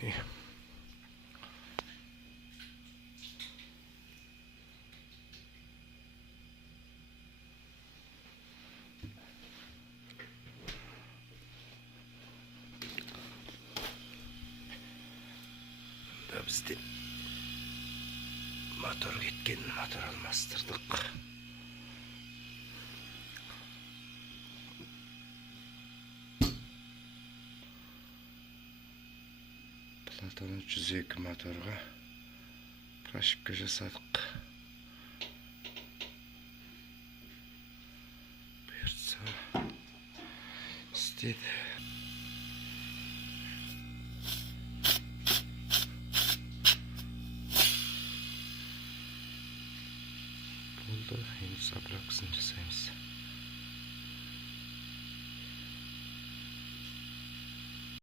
Bizde motor ketken, motor almastırdık. Platon 302 motorga pрошивка жасадық. Бұйыртса істеді. Болды, енді заправкасын жасаймыз.